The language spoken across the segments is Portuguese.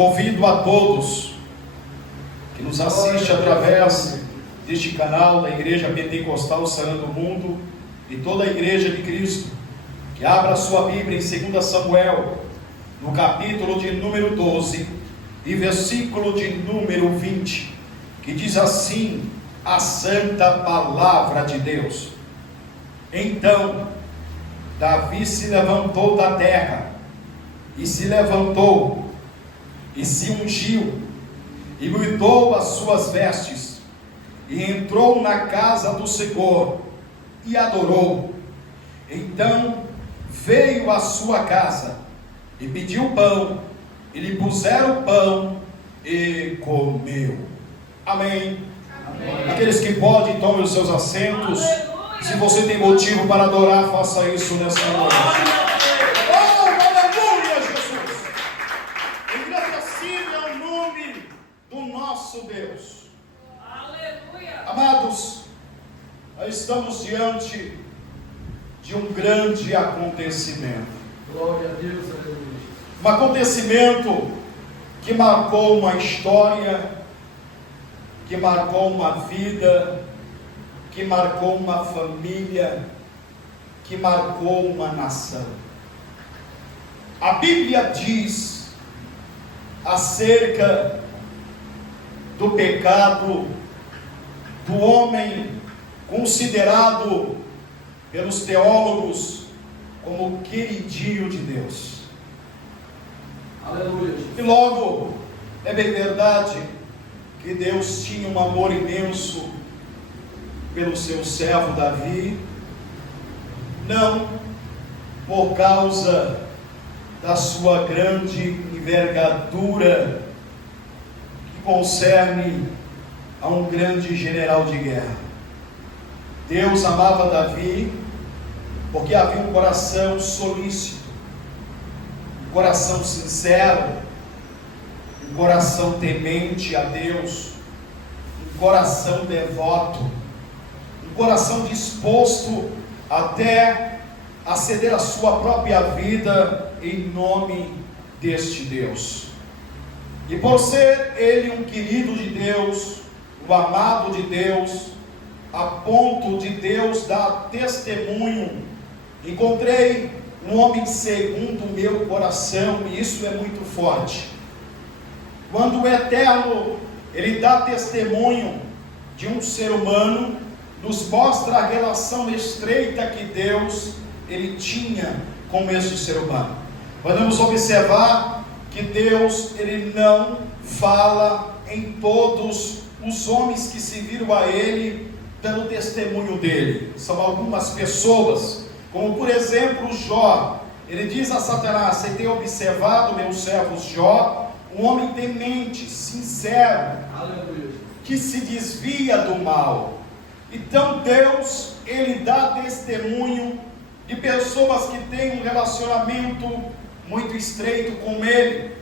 convido a todos que nos assistem através deste canal da Igreja Pentecostal Sarando o Mundo e toda a Igreja de Cristo, que abra a sua Bíblia em 2 Samuel, no capítulo de número 12 e versículo de número 20, que diz assim a santa palavra de Deus. Então Davi se levantou da terra, e se levantou, e se ungiu, e mudou as suas vestes, e entrou na casa do Senhor, e adorou. Então veio à sua casa, e pediu pão, e lhe puseram pão, e comeu. Amém. Amém. Aqueles que podem, tomem os seus assentos. Aleluia. Se você tem motivo para adorar, faça isso nessa noite. Oh, aleluia, Jesus! Engrandecido é o nome do nosso Deus. Aleluia! Amados, nós estamos diante de um grande acontecimento. Glória a Deus, aleluia. Um acontecimento que marcou uma história, que marcou uma vida, que marcou uma família, que marcou uma nação. A Bíblia diz acerca do pecado do homem considerado pelos teólogos como queridinho de Deus. Aleluia. E logo, é bem verdade que Deus tinha um amor imenso pelo seu servo Davi, não por causa da sua grande envergadura que concerne a um grande general de guerra. Deus amava Davi porque havia um coração solícito, um coração sincero, um coração temente a Deus, um coração devoto, um coração disposto até a ceder a sua própria vida em nome deste Deus. E por ser ele um querido de Deus, um amado de Deus, a ponto de Deus dar testemunho, encontrei um homem segundo o meu coração, e isso é muito forte. Quando o Eterno, ele dá testemunho de um ser humano, nos mostra a relação estreita que Deus, ele tinha com este ser humano. Podemos observar que Deus, ele não fala em todos os homens que se viram a ele, dando testemunho dele. São algumas pessoas, como por exemplo Jó. Ele diz a Satanás: você tem observado meu servo Jó, um homem temente, sincero, aleluia, que se desvia do mal. Então Deus, ele dá testemunho de pessoas que têm um relacionamento muito estreito com ele,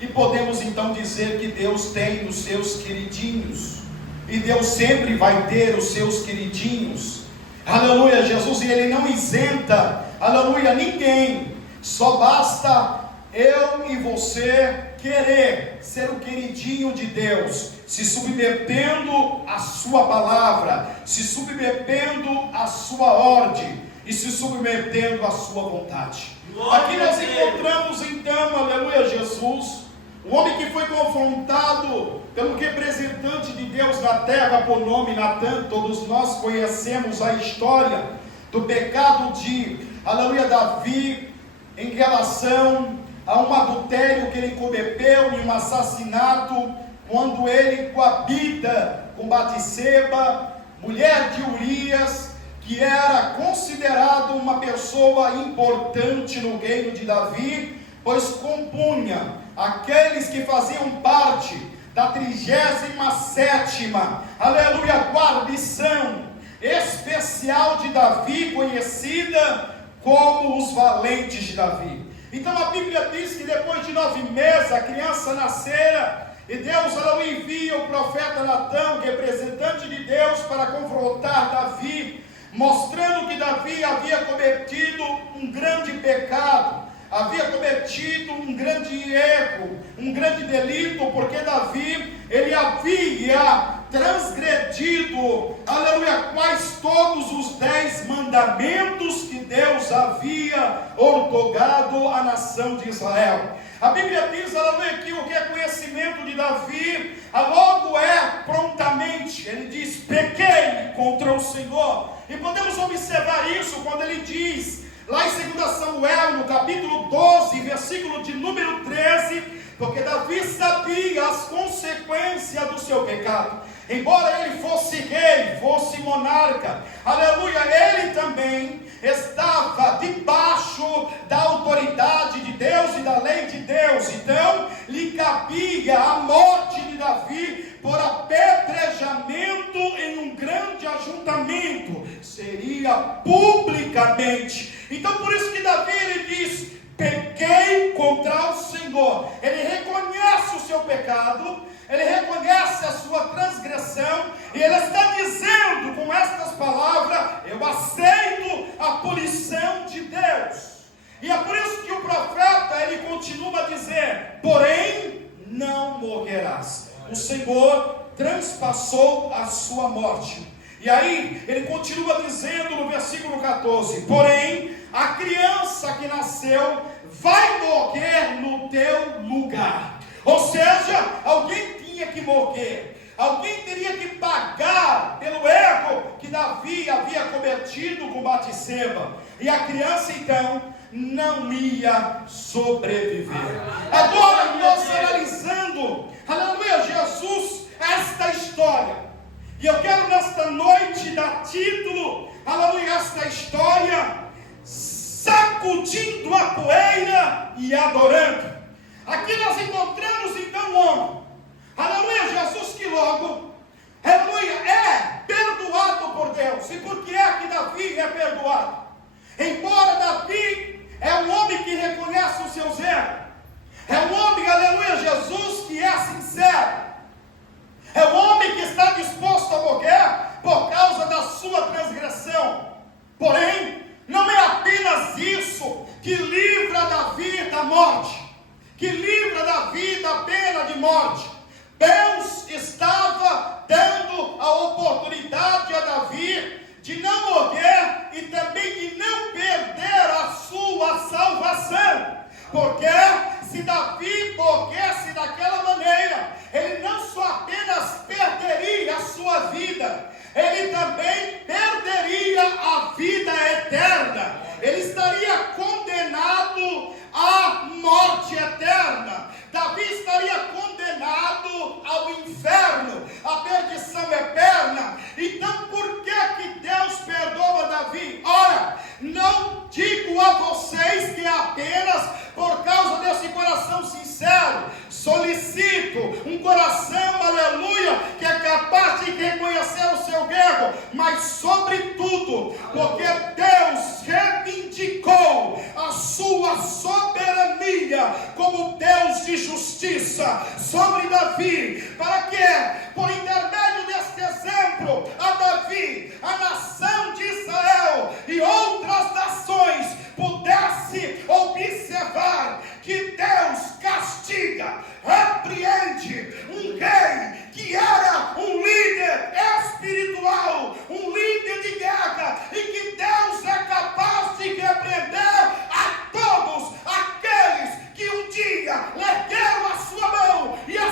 e podemos então dizer que Deus tem os seus queridinhos, e Deus sempre vai ter os seus queridinhos, aleluia, Jesus, e ele não isenta, aleluia, ninguém, só basta eu e você querer ser o queridinho de Deus, se submetendo à sua palavra, se submetendo à sua ordem, e se submetendo à sua vontade. Aqui nós encontramos então, aleluia, Jesus, um homem que foi confrontado pelo representante de Deus na terra, por nome Natã. Todos nós conhecemos a história do pecado de, aleluia, Davi, em relação a um adultério que ele cometeu, e um assassinato, quando ele coabita com Batseba, mulher de Urias, que era considerado uma pessoa importante no reino de Davi, pois compunha aqueles que faziam parte da 37ª, aleluia, guarnição especial de Davi, conhecida como os valentes de Davi. Então a Bíblia diz que depois de 9 meses a criança nascera, e Deus envia o profeta Natã, representante de Deus, para confrontar Davi, mostrando que Davi havia cometido um grande pecado, havia cometido um grande erro, um grande delito, porque Davi, ele havia transgredido, aleluia, quais todos os 10 mandamentos que Deus havia ortogado à nação de Israel. A Bíblia diz, aleluia, que o reconhecimento de Davi, logo é prontamente, ele diz, pequei contra o Senhor. E podemos observar isso quando ele diz, lá em 2 Samuel, no capítulo 12, versículo de número 13, porque Davi sabia as consequências do seu pecado. Embora ele fosse rei, fosse monarca, aleluia, ele também estava debaixo da autoridade de Deus e da lei de Deus. Então, lhe cabia a morte de Davi por apedrejamento em um grande ajuntamento. Seria publicamente. Então, por isso que Davi, ele diz, pequei contra o Senhor. Ele reconhece o seu pecado, ele reconhece a sua transgressão, e ele está dizendo com estas palavras, eu aceito a punição de Deus. E é por isso que o profeta, ele continua a dizer, porém não morrerás. O Senhor transpassou a sua morte. E aí, ele continua dizendo no versículo 14, porém, a criança que nasceu vai morrer no teu lugar. Ou seja, alguém tinha que morrer, alguém teria que pagar pelo erro que Davi havia cometido com Batseba. E a criança então não ia sobreviver. Agora nós analisando, aleluia, Jesus, esta história. E eu quero nesta noite dar título, aleluia, esta história, sacudindo a poeira e adorando. Aqui nós encontramos então um homem, aleluia, Jesus, que logo, aleluia, é perdoado por Deus. E por que é que Davi é perdoado? Embora Davi é um homem que reconhece os seus erros, é um homem, aleluia, Jesus, que é sincero, é um homem que está disposto a morrer por causa da sua transgressão. Porém, não é apenas isso que livra Davi da morte, que livra Davi da pena de morte. Deus estava dando a oportunidade a Davi de não morrer e também de não perder a sua salvação. Porque se Davi morresse daquela maneira, ele não só apenas perderia a sua vida, ele também perderia a vida eterna. Ele estaria condenado à morte eterna. Davi estaria condenado ao inferno, à perdição eterna. Então por que Deus perdoa Davi? Ora, não digo a vocês que é apenas por causa desse coração sincero. Solicito um coração, aleluia, que é capaz de reconhecer o seu erro, mas sobretudo, porque Deus reivindicou a sua soberania como Deus de justiça sobre Davi, para que, por intermédio deste exemplo, a Davi, a nação de Israel e outras nações pudesse observar que Deus castiga, repreende um rei que era um líder espiritual, um líder de guerra, e que Deus é capaz de repreender a todos aqueles que um dia ergueram a sua mão e a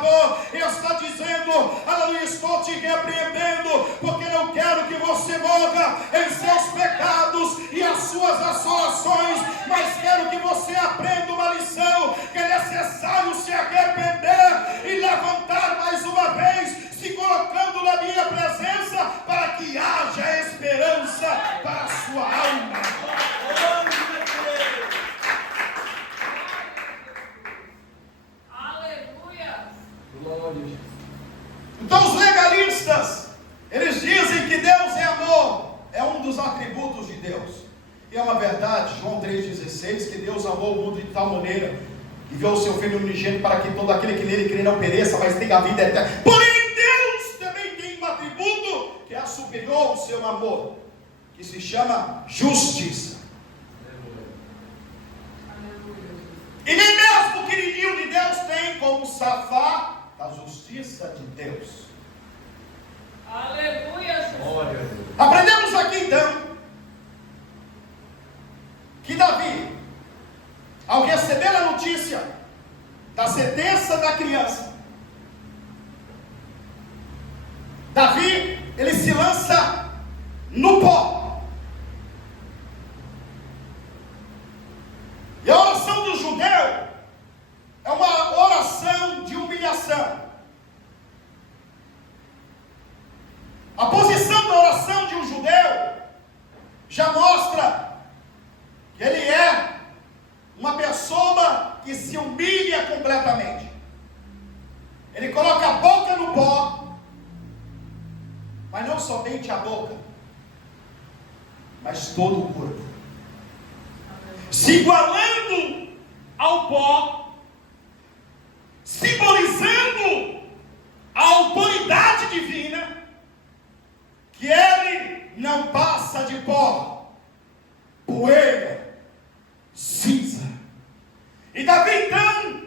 pecador, e está dizendo: aleluia, estou te repreendendo, porque não quero que você morra em seus pecados e as suas assolações, mas quero que você aprenda uma lição, que é necessário se arrepender e levantar mais uma vez, se colocando na minha presença, para que haja esperança para a sua alma. Aleluia! Glória a Jesus. Então os legalistas, eles dizem que Deus é amor, é um dos atributos de Deus. E é uma verdade, João 3,16, que Deus amou o mundo de tal maneira que enviou o seu Filho unigênito para que todo aquele que nele crê não pereça, mas tenha a vida eterna. Porém, Deus também tem um atributo que é superior ao seu amor, que se chama justiça. E nem mesmo o queridinho de Deus tem como safar da justiça de Deus. Aleluia! Aprendemos aqui então que Davi, ao receber a notícia da sentença da criança, Davi, ele se lança no pó. E a oração do judeu é uma oração de humilhação. A posição da oração de um judeu já mostra que ele é uma pessoa que se humilha completamente. Ele coloca a boca no pó, mas não somente a boca, mas todo o corpo, se igualando ao pó, simbolizando a autoridade divina, que ele não passa de pó, poeira, cinza. E Davi então,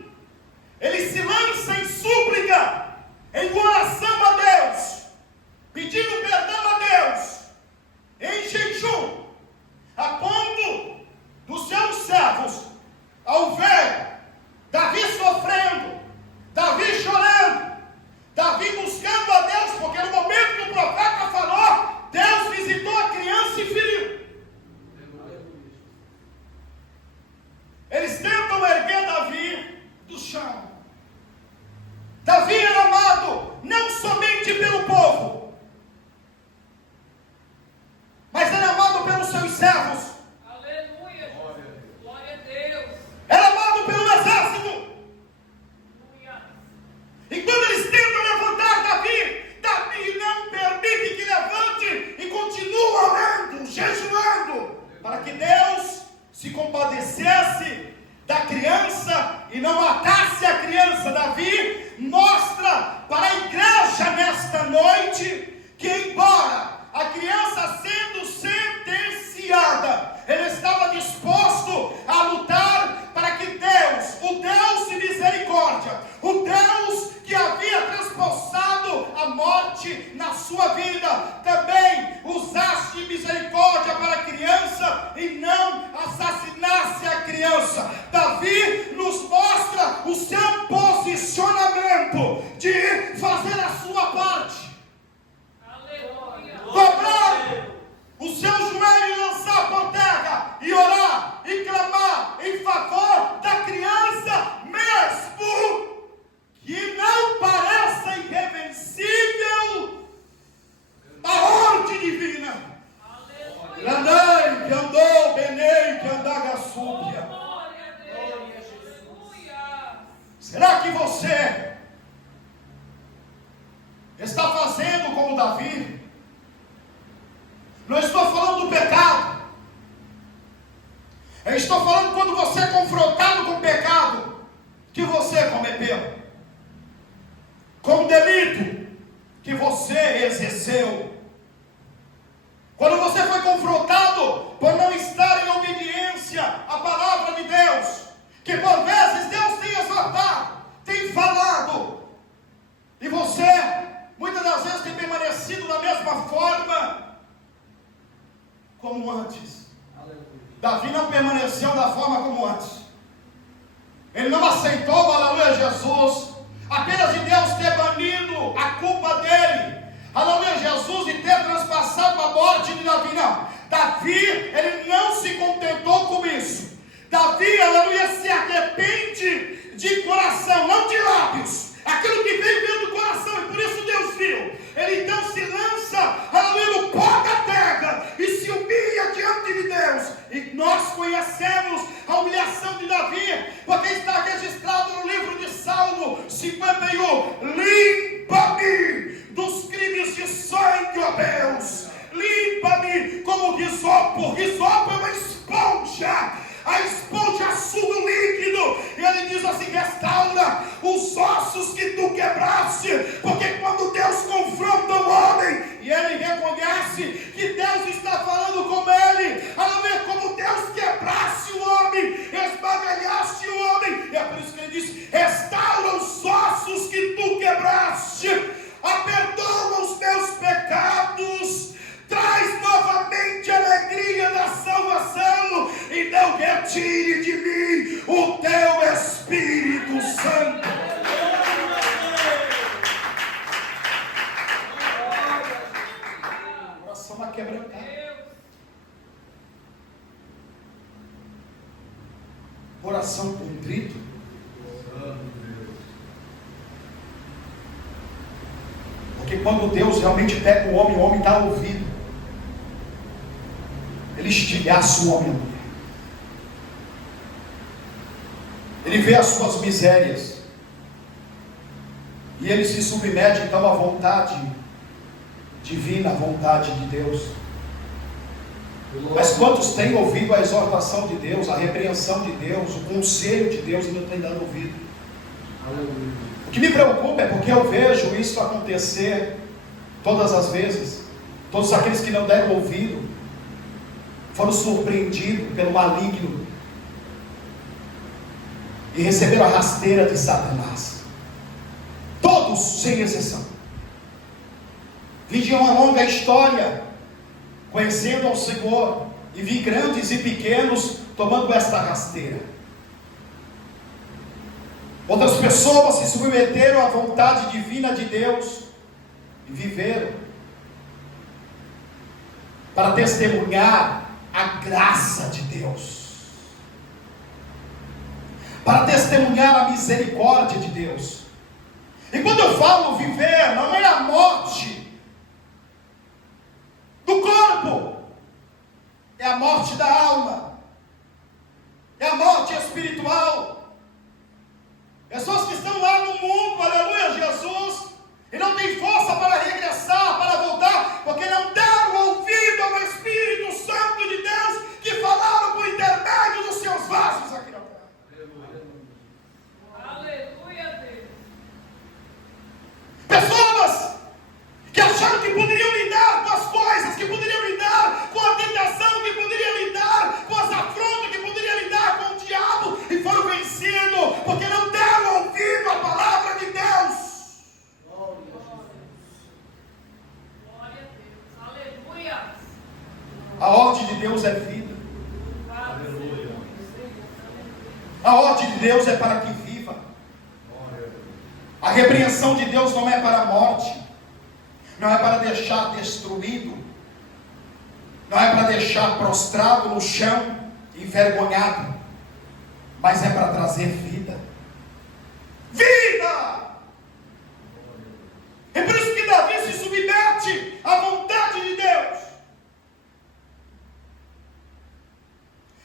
ele se lança em súplica, em oração a Deus, pedindo perdão a Deus, em jejum, a ponto dos seus servos, ao ver Davi sofrendo, Davi chorando, Davi buscando a Deus, porque no momento que o profeta falou, Deus visitou a criança e feriu. Eles tentam erguer Davi do chão. Davi era amado não somente pelo povo, mas era amado pelos seus servos. Aleluia! Glória a Deus! Era amado pelo exército. E quando eles tentam levantar Davi, Davi não permite que levante e continua orando, jejuando, para que Deus se compadecesse da criança e não matasse a criança. Davi mostra para a igreja nesta noite que, embora a criança sendo sentenciada, ele estava disposto a lutar para que Deus, o Deus de misericórdia, o Deus que havia transpossado a morte na sua vida, também usasse de misericórdia para a criança e não assassinasse a criança. Davi nos mostra o seu posicionamento de fazer a sua parte. Aleluia! Dobrar o seu joelho e lançar por terra, e orar, e clamar em favor da criança, mesmo que não pareça irreversível a ordem divina. Landai, que andou, benei, que andaga súbia. Será que você está fazendo como Davi? Não estou falando do pecado. Eu estou falando quando você é confrontado com o pecado que você cometeu, com o delito que você exerceu. Quando você foi confrontado por não estar em obediência à palavra de Deus, que por vezes Deus tem exortado, tem falado, e você muitas das vezes tem permanecido da mesma forma como antes. Davi não permaneceu da forma como antes. Ele não aceitou, aleluia, Jesus, apenas de morte de Davi, não. Davi, ele não se contentou com isso. Davi, aleluia, se arrepende de coração, não de lábios. Aquilo que veio dentro do coração, e por isso Deus viu. Ele então se lança, aleluia, no pó da terra e se humilha diante de Deus. E nós conhecemos a humilhação de Davi, porque está registrado no livro de Salmo 51. Limpa-me dos crimes de sangue, ó Deus. Limpa-me como risopo. Risopo é uma esponja. A esponja suga o líquido. E ele diz assim: restaura os ossos que tu quebraste. Porque quando Deus confronta o homem e ele reconhece que Deus está falando com ele, a ver como Deus quebrasse o homem, esmagalhaste o homem. E é por isso que ele diz: restaura os ossos que tu quebraste, aperdoa os meus pecados, traz novamente a alegria da salvação e não retire de mim o teu Espírito Santo. Coração aquebrantado, coração contrito. Porque quando Deus realmente pega o homem dá ouvido. Ele estilhaça o homem e a mulher. Ele vê as suas misérias. E ele se submete então à vontade divina, à vontade de Deus. Mas quantos têm ouvido a exortação de Deus, a repreensão de Deus, o conselho de Deus e não têm dado ouvido? O que me preocupa é porque eu vejo isso acontecer todas as vezes. Todos aqueles que não deram ouvido foram surpreendidos pelo maligno e receberam a rasteira de Satanás. Todos, sem exceção. Vi de uma longa história conhecendo ao Senhor e vi grandes e pequenos tomando esta rasteira. Outras pessoas se submeteram à vontade divina de Deus e viveram para testemunhar a graça de Deus, para testemunhar a misericórdia de Deus. E quando eu falo viver, não é a morte do corpo, é a morte da alma, é a morte espiritual. Pessoas que estão lá no mundo, aleluia, Jesus, e não tem força para regressar, para voltar, porque não deram ouvido ao Espírito Santo de Deus, que falaram por intermédio dos seus vasos aqui na terra. Aleluia, Deus. Pessoas que acharam que poderiam lidar com as coisas, que poderiam lidar com a tentação, que poderiam lidar com as afrontas, que poderiam lidar com o diabo, e foram vencidos, porque não deram ouvido à palavra de Deus. Glória a Deus. Aleluia. A ordem de Deus é vida. Aleluia. A ordem de Deus é para que viva. A repreensão de Deus não é para a morte, não é para deixar destruído, não é para deixar prostrado no chão, envergonhado, mas é para trazer vida. Vida! É por isso que Davi se submete à vontade de Deus.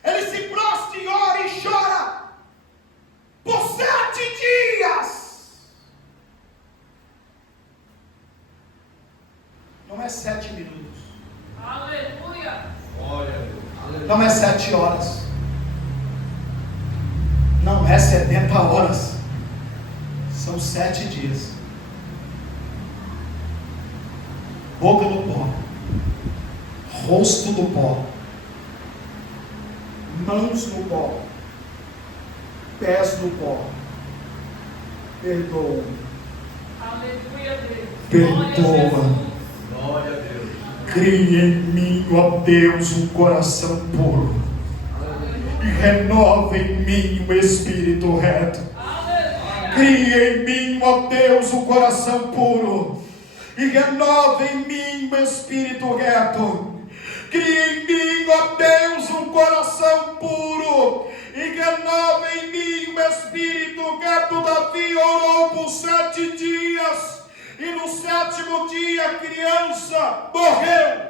Ele se prostra e ora e chora por 7 dias. Não é 7 minutos. Aleluia. Não é 7 horas. Não é 70 horas. São 7 dias. Boca no pó, rosto no pó, mãos no pó, pés no pó. Perdoa. Aleluia, Deus. Perdoa. Glória a Deus. Cria em mim, ó Deus, um coração puro. E renova em mim um espírito reto. Aleluia. Cria em mim, ó Deus, um coração puro. e renova em mim um espírito reto. Cria em mim, ó Deus, um coração puro, e renova em mim um espírito reto. Davi orou por 7 dias, e no 7º dia a criança morreu.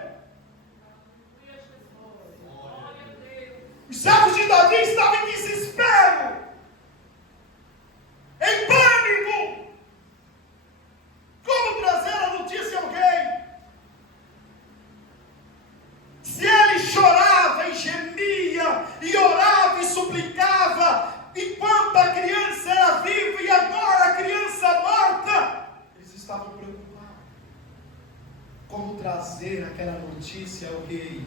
Os servos de Davi estavam em desespero, em pânico. Como trazer a notícia ao rei? Se ele chorava e gemia, e orava e suplicava, enquanto a criança era viva e agora a criança morta, eles estavam preocupados. Como trazer aquela notícia ao rei?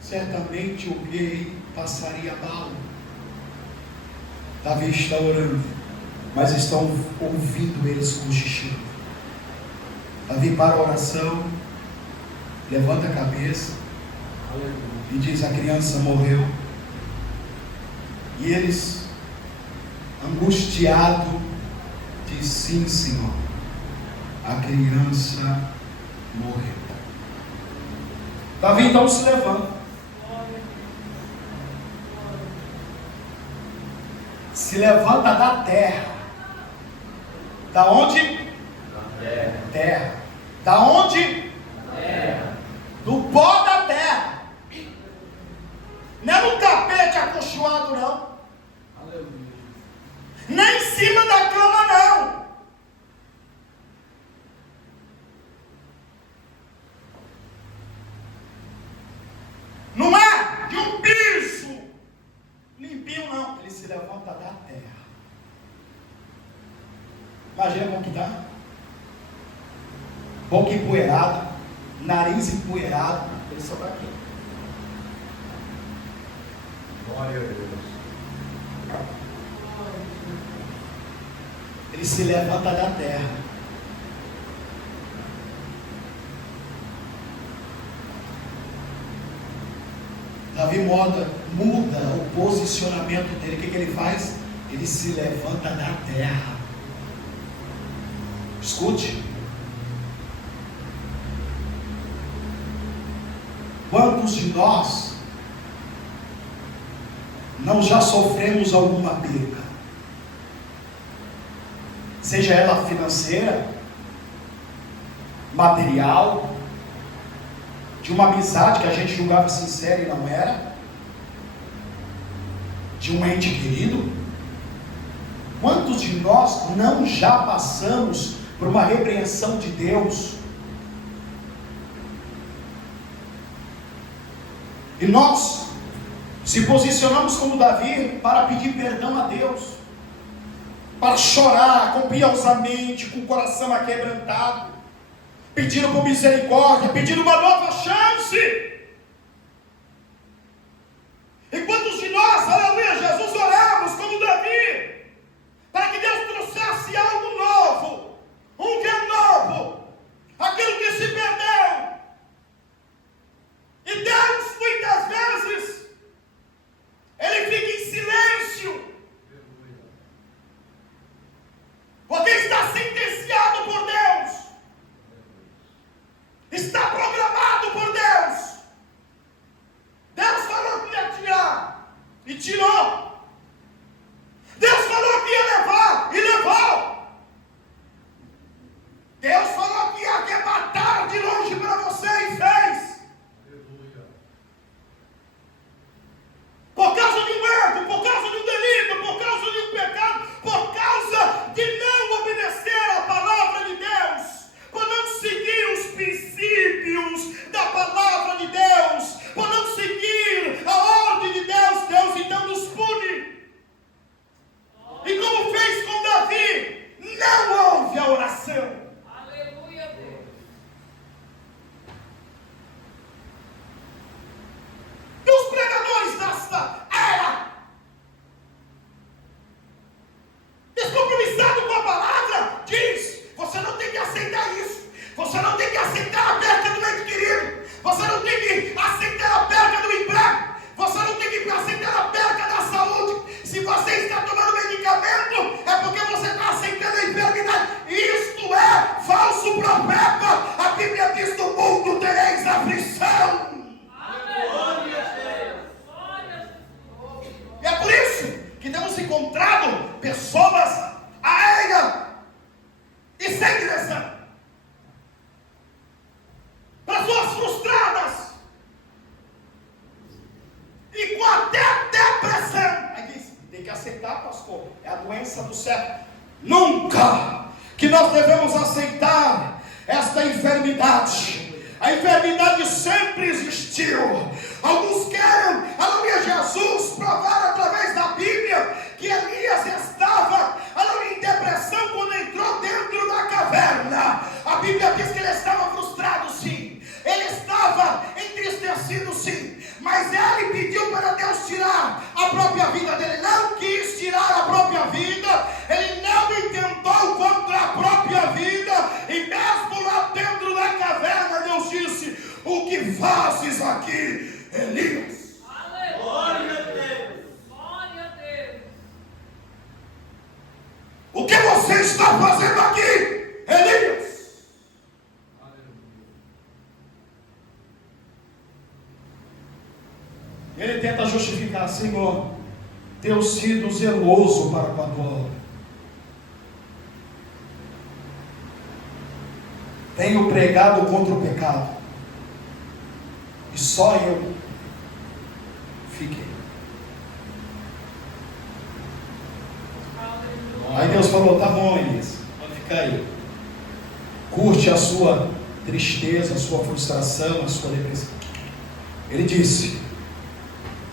Certamente o rei passaria mal. Davi está orando, mas estão ouvindo eles cochichando. Davi para a oração, levanta a cabeça e diz: a criança morreu. E eles, angustiado, diz: sim, Senhor, a criança morreu. Davi então se levanta, se levanta da terra. Da onde? Terra. Terra. Da onde? Terra. Do pó da terra. Não é no tapete acolchoado, não. Aleluia. Nem em cima da cama, não. Não é de um piso limpinho, não. Ele se levanta da terra. Imagina como que está. Boca empoeirada, nariz empoeirado. Ele só está aqui. Glória a Deus. Ele se levanta da terra. Davi muda o posicionamento dele. O que ele faz? Ele se levanta da terra. Escute. Quantos de nós não já sofremos alguma perda? Seja ela financeira, material, de uma amizade que a gente julgava sincera e não era, de um ente querido. Quantos de nós não já passamos por uma repreensão de Deus? E nós se posicionamos como Davi para pedir perdão a Deus, para chorar copiosamente, com o coração aquebrantado, pedindo por misericórdia, pedindo uma nova chance. E quantos de nós, aleluia, Jesus, oramos como Davi, para que Deus trouxesse algo novo, um renovo, aquilo que se perdeu. E Deus, muitas vezes, Ele fica em silêncio, porque está sentenciado por Deus, está programado por Deus, sem direção, pessoas frustradas e com até depressão. Aí diz, tem que aceitar, pastor, é a doença do século. Nunca que nós devemos aceitar esta enfermidade. A enfermidade sempre existiu. Alguns querem, aleluia, Jesus provar através da Bíblia que Elias estava, aleluia, em depressão quando entrou dentro da caverna. A Bíblia diz que ele estava frustrado, sim. Ele estava entristecido, sim. Mas ele pediu para Deus tirar a própria vida dele. Não quis tirar a própria vida. Ele não intentou contra a própria vida. E mesmo lá dentro da caverna, Deus disse: o que fazes aqui, Elias? Glória a Deus. Glória a Deus. O que você está fazendo aqui, Elias? Ele tenta justificar: Senhor, tenho sido zeloso para com a tua obra. Tenho pregado contra o pecado. E só eu fiquei. Aí Deus falou: tá bom, Elias, pode ficar aí. Curte a sua tristeza, a sua frustração, a sua depressão. Ele disse: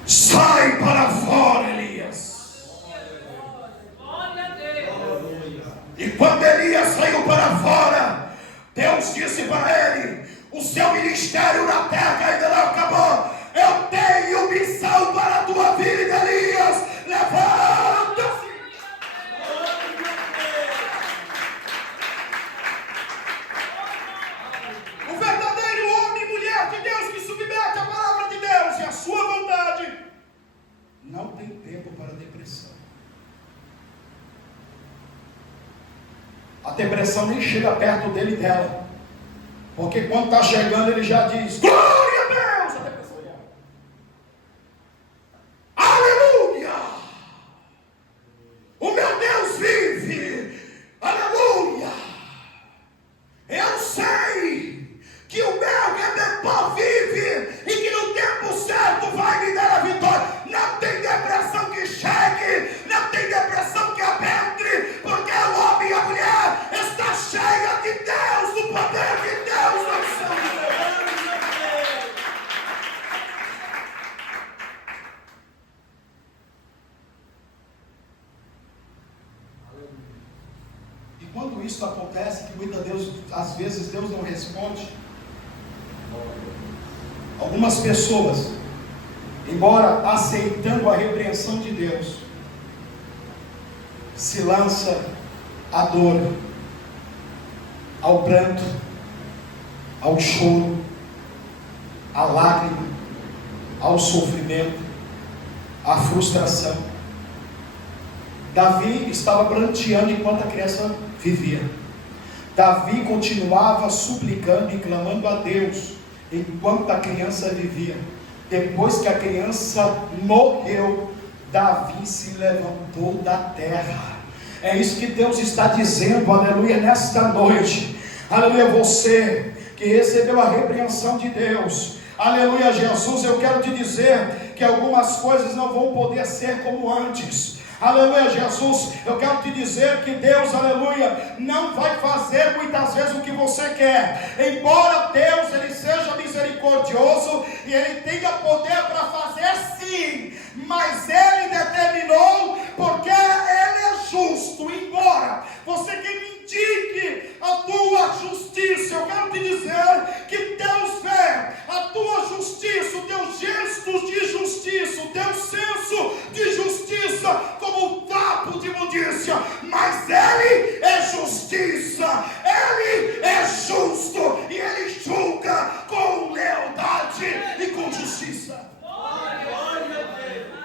sai para fora, Elias. Glória a Deus. E quando Elias saiu para fora, Deus disse para ele: o seu ministério na terra ainda não acabou. Eu tenho missão para a tua vida, Elias. Levanta-se. O verdadeiro homem e mulher de Deus que submete a palavra de Deus e a sua vontade não tem tempo para depressão. A depressão nem chega perto dele e dela, porque quando está chegando ele já diz: glória a Deus. A depressão já: aleluia, o meu Deus vive, aleluia. Eu sei que o meu Redentor vive e que no tempo certo vai me dar a vitória. Não tem depressão que chegue, não tem depressão que adentre, porque o homem e a mulher está cheia de Deus, do poder de Deus, na unção de Deus. E quando isso acontece, que às vezes Deus não responde, algumas pessoas, embora aceitando a repreensão de Deus, se lança à dor, ao pranto, ao choro, à lágrima, ao sofrimento, à frustração. Davi estava pranteando enquanto a criança vivia. Davi continuava suplicando e clamando a Deus enquanto a criança vivia. Depois que a criança morreu, Davi se levantou da terra. É isso que Deus está dizendo, aleluia, nesta noite. Aleluia, você que recebeu a repreensão de Deus, aleluia, Jesus, eu quero te dizer que algumas coisas não vão poder ser como antes. Aleluia, Jesus, eu quero te dizer que Deus, aleluia, não vai fazer muitas vezes o que você quer. Embora Deus, Ele seja misericordioso e Ele tenha poder para fazer sim, mas Ele determinou, porque Ele é justo. Embora você reivindique a tua justiça, eu quero te dizer que Deus vê a tua justiça, os teus gestos de justiça, o teu senso de justiça como um trapo de imundícia, mas Ele é justiça, Ele é justo e Ele julga com lealdade e com justiça.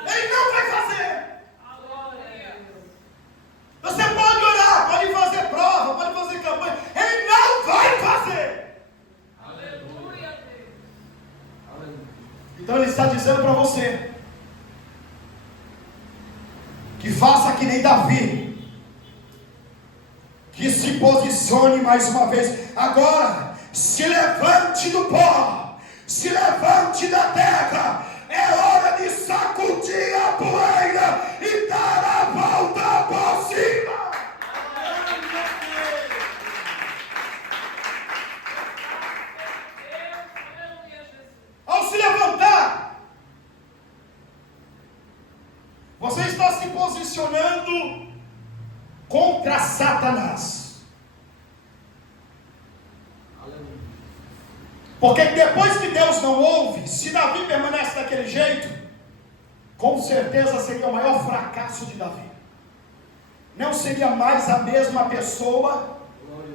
Ele não vai fazer. Você pode orar, pode fazer prova, pode fazer campanha, Ele não vai fazer. Aleluia. Então Ele está dizendo para você que faça que nem Davi, que que se posicione mais uma vez. Agora, se levante do pó, se levante da terra. É hora de sacudir a poeira e dar a volta por cima. Ao se levantar, você está se posicionando contra Satanás. Porque depois que Deus não ouve, se Davi permanece daquele jeito, com certeza seria o maior fracasso de Davi. Não seria mais a mesma pessoa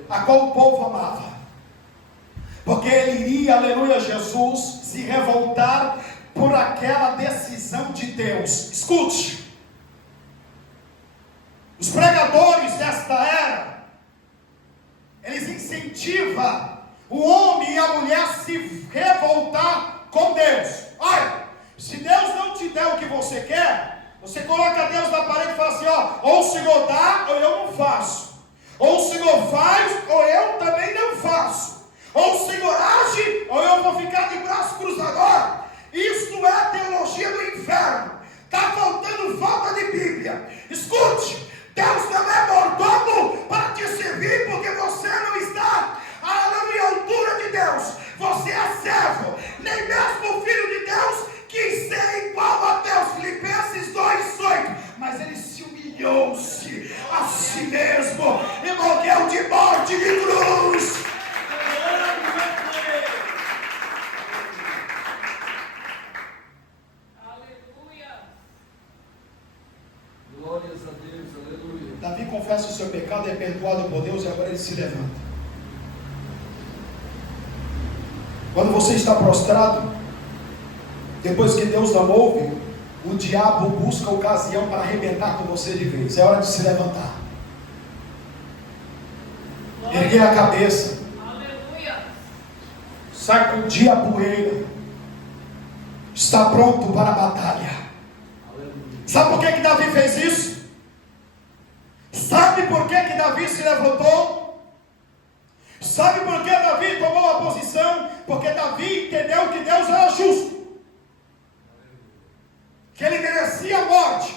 a qual o povo amava. Porque ele iria, aleluia, Jesus, se revoltar por aquela decisão de Deus. Escute. Os pregadores desta era, eles incentivam o homem e a mulher a se revoltar com Deus. Olha, se Deus não te der o que você quer, você coloca Deus na parede e fala assim, ou o Senhor dá, ou eu não faço. Ou o Senhor faz, ou eu também não faço. Ou o Senhor age, ou eu vou ficar de braço cruzado. Isso é a teologia do inferno. Está faltando falta de Bíblia. Escute, Deus não é mordomo para te servir, porque você não está à altura de Deus. Você é servo. Nem mesmo o Filho de Deus quis ser igual a Deus. Filipenses 2:8. Mas ele se humilhou-se a si mesmo e morreu de morte de cruz. Glórias a Deus, aleluia. Davi confessa o seu pecado, é perdoado por Deus e agora ele se levanta. Quando você está prostrado, depois que Deus não ouve, o diabo busca ocasião para arrebentar com você de vez. É hora de se levantar, erguer a cabeça, sacudir a poeira, está pronto para a batalha. Sabe por que Davi fez isso? Sabe por que Davi se levantou? Sabe por que Davi tomou a posição? Porque Davi entendeu que Deus era justo, que ele merecia a morte,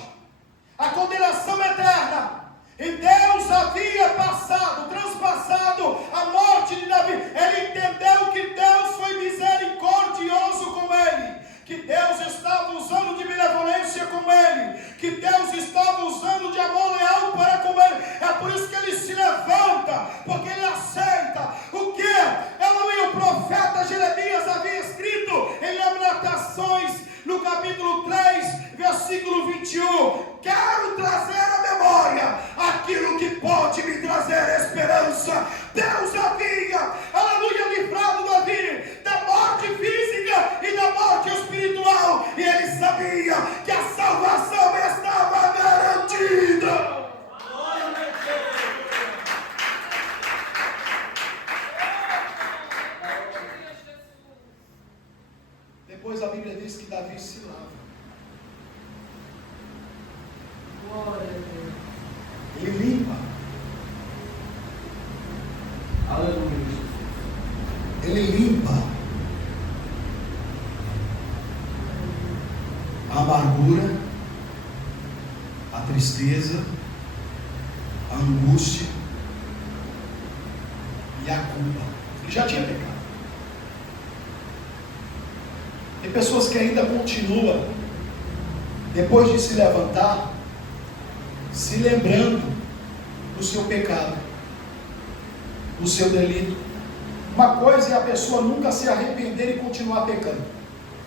a condenação eterna, e Deus havia transpassado a morte de Davi. Ele entendeu que Deus foi misericordioso com ele, que Deus estava usando de benevolência com ele, que Deus estava usando de amor leal para com ele. É por isso que ele se levanta, porque ele aceita o que o profeta Jeremias havia escrito em Lamentações, no capítulo 3, versículo 21. Quero trazer à memória aquilo que pode me trazer esperança. Deus havia, aleluia, livrado Davi da morte física e da morte espiritual, e ele sabia que a salvação estava garantida. Depois a Bíblia diz que Davi se lava. Ele limpa. Aleluia. Ele limpa a amargura, a tristeza, a angústia e a culpa. Ele já tinha pecado. Tem pessoas que ainda continuam, depois de se levantar, se lembrando do seu pecado, do seu delito. Uma coisa é a pessoa nunca se arrepender e continuar pecando.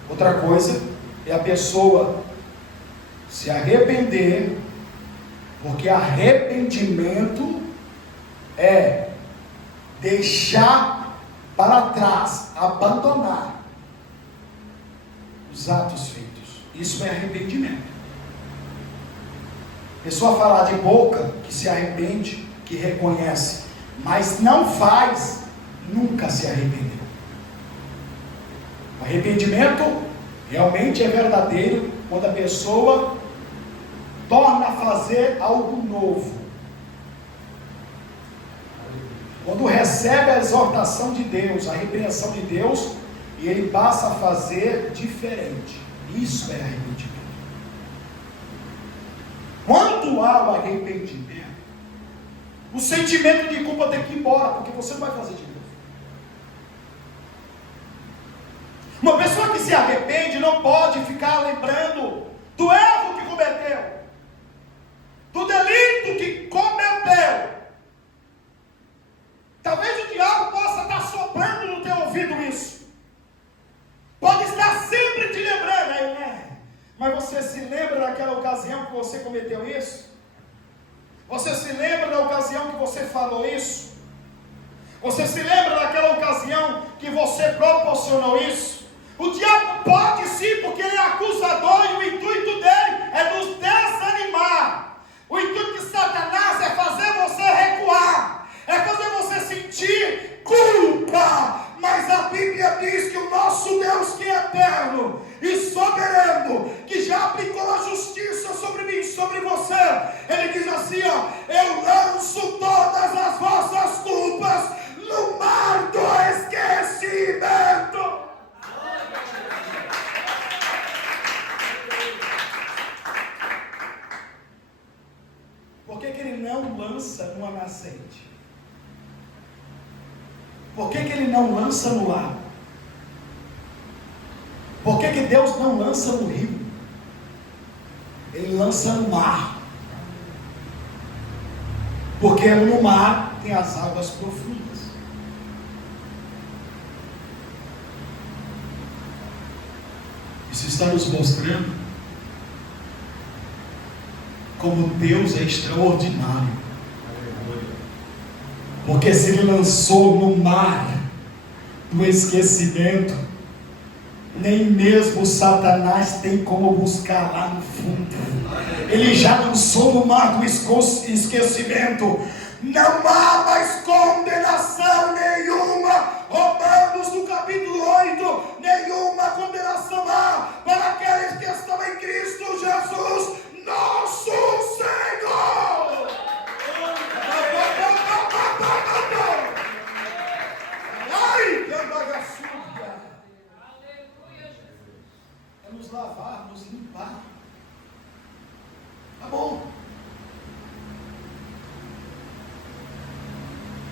Outra coisa é a pessoa se arrepender, porque arrependimento é deixar para trás, abandonar os atos feitos. Isso é arrependimento. A pessoa falar de boca que se arrepende, que reconhece, mas não faz, nunca se arrependeu. O arrependimento realmente é verdadeiro quando a pessoa torna a fazer algo novo. Quando recebe a exortação de Deus, a repreensão de Deus, e ele passa a fazer diferente. Isso é arrependimento. Quando há o arrependimento, o sentimento de culpa tem que ir embora, porque você não vai fazer de novo. Uma pessoa que se arrepende não pode ficar lembrando do erro que cometeu, do delito que cometeu. Talvez o diabo possa estar soprando no teu ouvido isso. Pode estar sempre te lembrando, né? Mas você se lembra daquela ocasião que você cometeu isso? Você se lembra da ocasião que você falou isso? Você se lembra daquela ocasião que você proporcionou isso? O diabo pode sim, porque ele é acusador e o intuito dele é nos desanimar. O intuito de Satanás é fazer você recuar, é fazer você sentir culpa. Mas a Bíblia diz que o nosso Deus, que é eterno e soberano, que já aplicou a justiça sobre mim, sobre você, ele diz assim, ó: eu lanço todas as vossas culpas no mar do esquecimento. Por que ele não lança numa nascente? Por que ele não lança no lago? Por que Deus não lança no rio? Ele lança no mar. Porque no mar tem as águas profundas. Isso está nos mostrando como Deus é extraordinário. Porque se ele lançou no mar do esquecimento, nem mesmo Satanás tem como buscar lá no fundo. Ele já lançou no mar do esquecimento. Não há mais condenação nenhuma. Romanos no capítulo 8, nenhuma condenação há para aqueles que estão em Cristo Jesus, nosso Senhor. Ai, que andagaçuda. É nos lavar, nos limpar. Tá bom.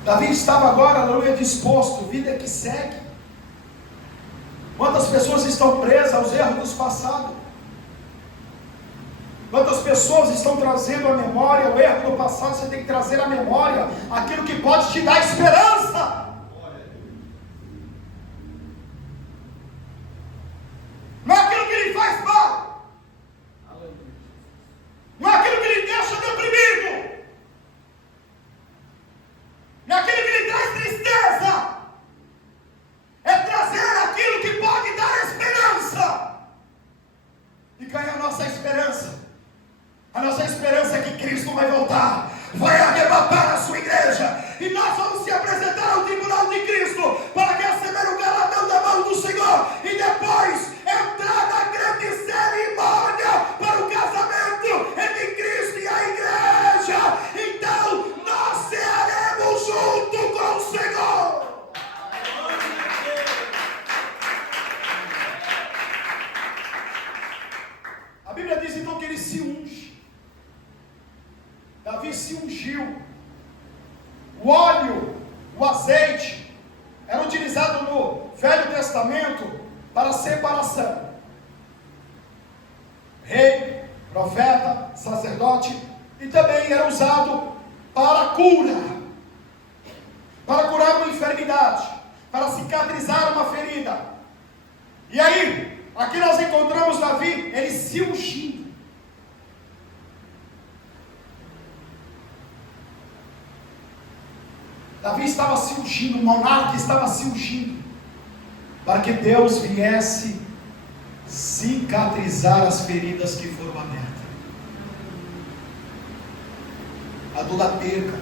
Davi estava agora, aleluia, disposto, vida que segue. Quantas pessoas estão presas aos erros dos passados? Quantas pessoas estão trazendo à memória o erro do passado? Você tem que trazer à memória aquilo que pode te dar esperança. Não é aquilo que lhe faz mal. Não é aquilo que lhe deixa deprimido. Não é aquilo que lhe traz tristeza. É trazer aquilo que pode dar esperança. E ganha a nossa esperança. A nossa esperança é que Cristo vai voltar, vai arrebatar a sua igreja, e nós vamos se apresentar ao tribunal de Cristo, para receber o galardão da mão do Senhor, e depois entrar na grande cerimônia para o casamento entre Cristo e a igreja. Então nós cearemos junto com o Senhor. A Bíblia diz então que ele se unge. Davi se ungiu. O óleo, o azeite, era utilizado no Velho Testamento para separação. Rei, profeta, sacerdote, e também era usado para cura, para curar uma enfermidade, para cicatrizar uma ferida. E aí, aqui nós encontramos Davi, ele se ungindo. Davi estava se ungindo, o monarca estava se ungindo, para que Deus viesse cicatrizar as feridas que foram abertas. A dor da perca,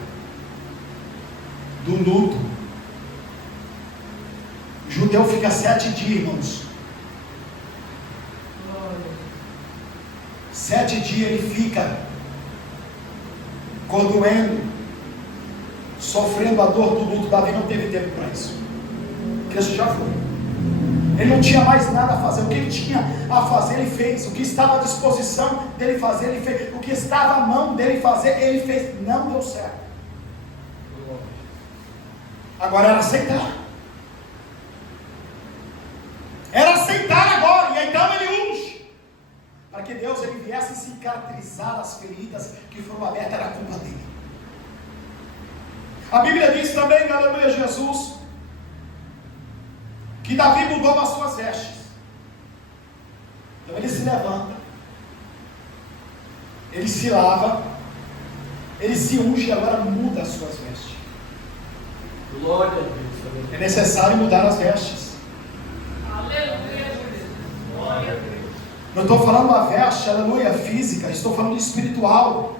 do luto. O judeu fica 7 dias, irmãos. 7 dias ele fica cordoendo, sofrendo a dor do luto. Davi não teve tempo para isso. Cristo já foi. Ele não tinha mais nada a fazer. O que ele tinha a fazer, ele fez. O que estava à disposição dele fazer, ele fez. O que estava à mão dele fazer, ele fez. Não deu certo. Agora era aceitar. Era aceitar agora. E então ele unge. Para que Deus ele viesse cicatrizar as feridas que foram abertas. Era culpa dele. A Bíblia diz também, aleluia, Jesus, que Davi mudou as suas vestes. Então ele se levanta, ele se lava, ele se unge e agora muda as suas vestes. Glória a Deus. É necessário mudar as vestes. Aleluia, Jesus. Glória a Deus. Não estou falando uma veste, aleluia, física, estou falando espiritual.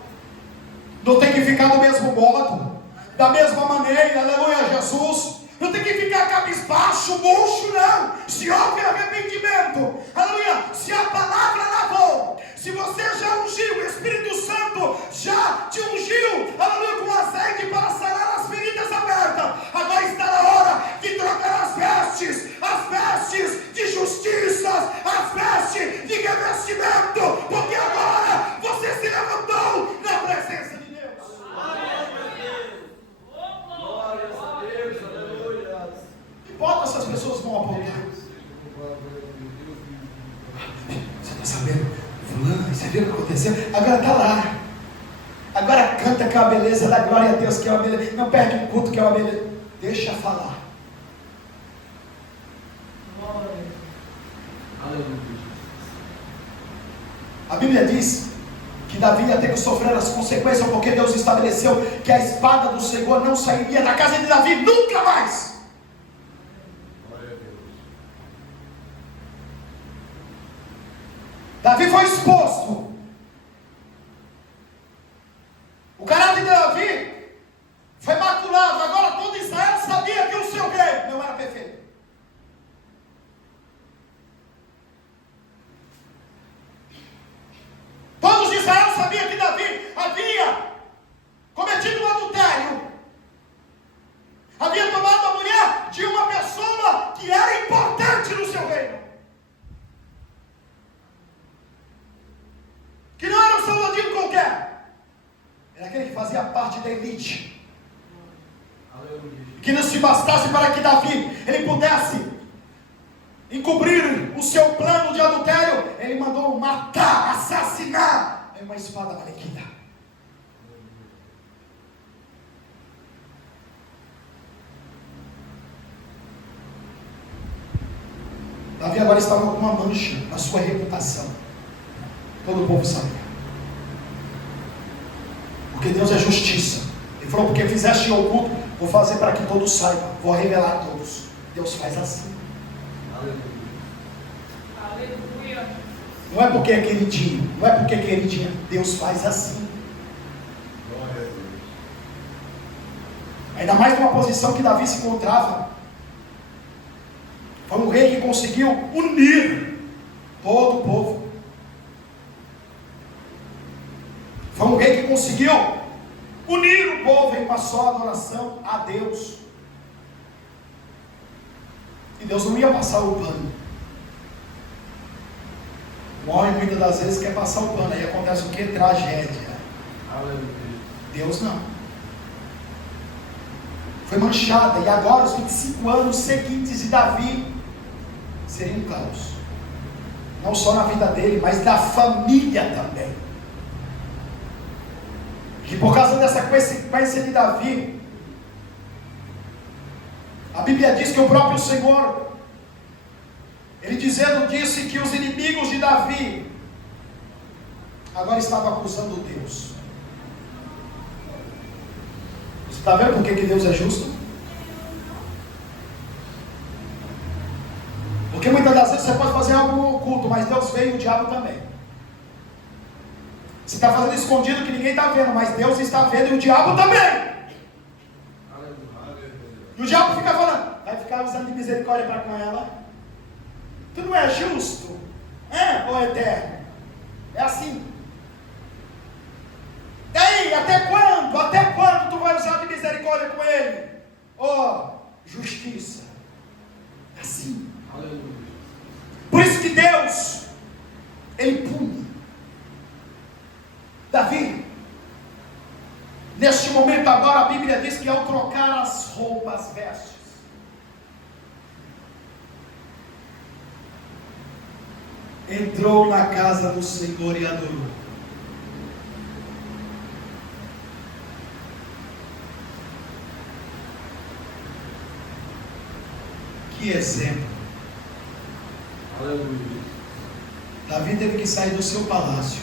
Não tem que ficar do mesmo modo, da mesma maneira, aleluia, Jesus. Não tem que ficar cabisbaixo, murcho, não. Se houve arrependimento, aleluia, se a palavra lavou, se você já ungiu, o Espírito Santo já te ungiu, aleluia, com azeite para sarar as feridas abertas, agora está na hora de trocar as vestes de justiça, as vestes de revestimento, porque agora você se levantou na presença de Deus. Importa se as pessoas vão apontar. Você está sabendo? Fulano, você viu o que aconteceu? Agora está lá. Agora canta que é uma beleza, dá glória a Deus que é uma beleza. Não perde um culto que é uma beleza. Deixa falar. A Bíblia diz que Davi ia ter que sofrer as consequências, porque Deus estabeleceu que a espada do Senhor não sairia da casa de Davi nunca mais. Davi foi exposto. O caráter de Davi foi maculado. Agora todo Israel sabia que o seu rei não era perfeito. Todos Israel sabiam que Davi havia cometido um adultério. Havia tomado a mulher de uma pessoa que era importante no seu reino. Que não era um soldadinho qualquer. Era aquele que fazia parte da elite. Aleluia. Que não se bastasse para que Davi ele pudesse encobrir o seu plano de adultério, ele mandou matar, assassinar em uma espada malequita. Davi agora estava com uma mancha na sua reputação. Todo o povo sabia. Porque Deus é justiça. Ele falou, porque fizeste oculto, vou fazer para que todos saibam, vou revelar a todos. Deus faz assim. Aleluia. Não é porque é queridinho, não é porque é queridinha. Deus faz assim. Ainda mais numa posição que Davi se encontrava. Foi um rei que conseguiu unir todo o povo. Foi um rei que conseguiu unir o povo em uma só adoração a Deus. E Deus não ia passar o pano. O homem muitas das vezes quer passar o pano. Aí acontece o que? Tragédia. Deus não. Foi manchada. E agora os 25 anos seguintes de Davi seriam um caos. Não só na vida dele, mas da família também. Que por causa dessa consequência de Davi, a Bíblia diz que o próprio Senhor, ele disse que os inimigos de Davi agora estavam acusando Deus. Você está vendo por que Deus é justo? Porque muitas das vezes você pode fazer algo oculto, mas Deus veio e o diabo também. Você está fazendo escondido que ninguém está vendo, mas Deus está vendo e o diabo também. E o diabo fica falando, vai ficar usando de misericórdia para com ela. Tu não é justo? É, ó eterno? É assim. E aí, até quando? Até quando tu vai usar de misericórdia? misericórdia com ele. Ó, justiça. Assim. Aleluia. Por isso que Deus, ele pune Davi. Neste momento agora, a Bíblia diz que ao trocar as roupas, as vestes, entrou na casa do Senhor e adorou. Que exemplo. Aleluia. Davi teve que sair do seu palácio.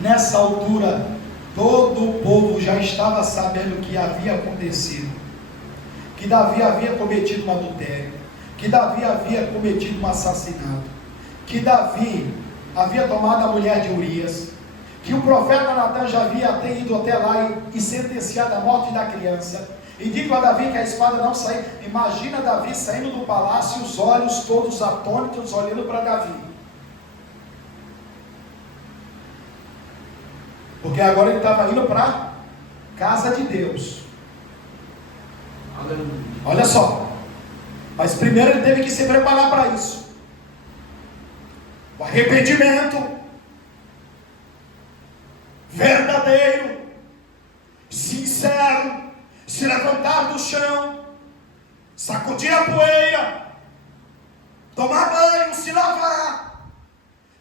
Nessa altura, todo o povo já estava sabendo o que havia acontecido. Que Davi havia cometido um adultério. Que Davi havia cometido um assassinato. Que Davi havia tomado a mulher de Urias. Que o profeta Natan já havia ido até lá e sentenciado a morte da criança. E dito a Davi que a espada não saía. Imagina Davi saindo do palácio, os olhos todos atônitos, olhando para Davi. Porque agora ele estava indo para a casa de Deus. Aleluia. Olha só. Mas primeiro ele teve que se preparar para isso. O arrependimento verdadeiro, sincero, se levantar do chão, sacudir a poeira, tomar banho, se lavar,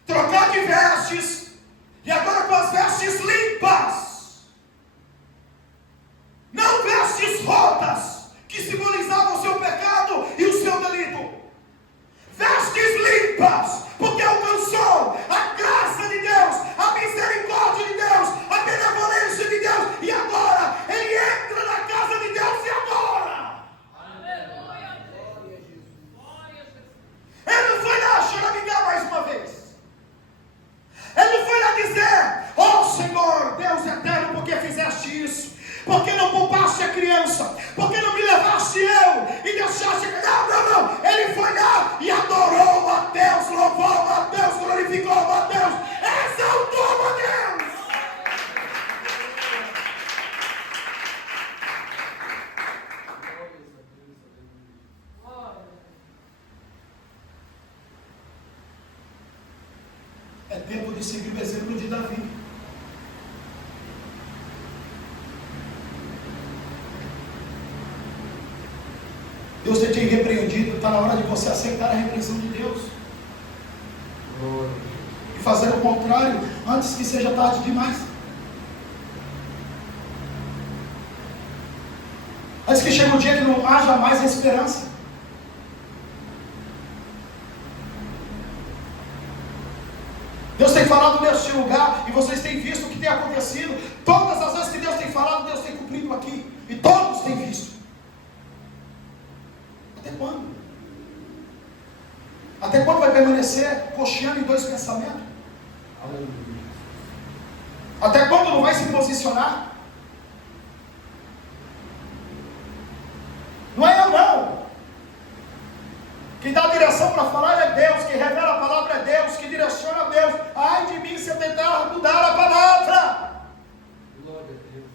trocar de vestes, e agora com as vestes limpas, não vestes rotas, que simbolizavam o seu pecado e o seu delito, vestes limpas, porque alcançou a graça de Deus, a misericórdia de Deus, a benevolência de Deus, e agora ele entra na casa de Deus e adora. Aleluia. Glória a Jesus. Glória a Jesus. Ele não foi lá choramingar mais uma vez. Ele não foi lá dizer: ó Senhor, Deus eterno, por que fizeste isso? Por que não poupaste a criança? Por que não me levaste eu e deixaste? Não. Ele foi lá e adorou a Deus, louvou a Deus, glorificou a Deus, exaltou a Deus. Glória. É tempo de seguir o exemplo de Davi. Deus tem te repreendido, está na hora de você aceitar a repreensão de Deus. Glória. E fazer o contrário, antes que seja tarde demais. Antes que chegue um dia que não haja mais esperança. Deus tem falado neste lugar, e vocês têm visto o que tem acontecido. Todas as vezes que Deus tem falado, Deus tem cumprido aqui. E todos têm visto. Até quando? Até quando vai permanecer cocheando em dois pensamentos? Aleluia. Até quando não vai se posicionar? Não é eu não. Quem dá a direção para falar é Deus. Quem revela a palavra é Deus. Quem direciona é Deus. Ai de mim se eu tentar mudar a palavra. Glória a Deus.